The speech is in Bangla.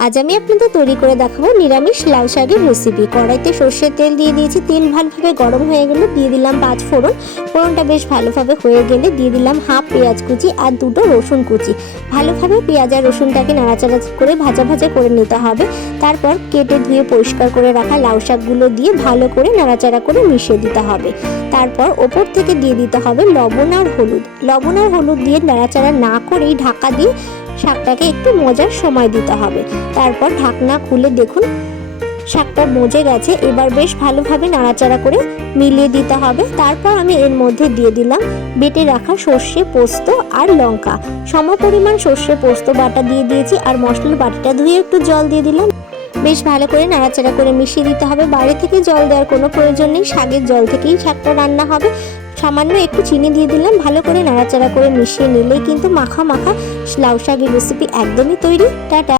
আজ আমি আপনাদের তৈরি করে দেখাবো নিরামিষ লাউ শাকের রেসিপি। কড়াইতে সর্ষের তেল দিয়ে দিয়েছি, তেল ভালোভাবে গরম হয়ে গেলে দিয়ে দিলাম 5 ফোড়ন। ফোড়নটা বেশ ভালোভাবে হয়ে গেলে দিয়ে দিলাম হাফ পেঁয়াজ কুচি আর 2টো রসুন কুচি। ভালোভাবে পেঁয়াজ আর রসুনটাকে নাড়াচাড়া করে ভাজা ভাজা করে নিতে হবে। তারপর কেটে ধুয়ে পরিষ্কার করে রাখা লাউ শাকগুলো দিয়ে ভালো করে নাড়াচাড়া করে মিশিয়ে দিতে হবে। তারপর ওপর থেকে দিয়ে দিতে হবে লবণ আর হলুদ দিয়ে নাড়াচাড়া না করেই ঢাকা দিয়ে শাকটাকে একটু মজার সময় দিতে হবে। তারপর ঢাকনা খুলে দেখুন শাকটা মজে গেছে। এবার বেশ ভালোভাবে নাড়াচাড়া করে মিলিয়ে দিতে হবে। তারপর আমি এর মধ্যে দিয়ে দিলাম বেটে রাখা সর্ষে, পোস্ত আর লঙ্কা। সমপরিমাণ সর্ষে পোস্ত বাটা দিয়ে দিয়েছি আর মশলার বাটিটা ধুয়ে একটু জল দিয়ে দিলাম। বেশ ভালো করে নাড়াচাড়া করে মিশিয়ে দিতে হবে। বাইরে থেকে জল দেওয়ার কোনো প্রয়োজন নেই, শাকের জল থেকেই শাকটা রান্না হবে। সামান্য একটু চিনি দিয়ে দিলাম। ভালো করে নাড়াচাড়া করে মিশিয়ে নিলেই কিন্তু মাখা মাখা লাউ শাকের রেসিপি একদমই তৈরি। টাটা।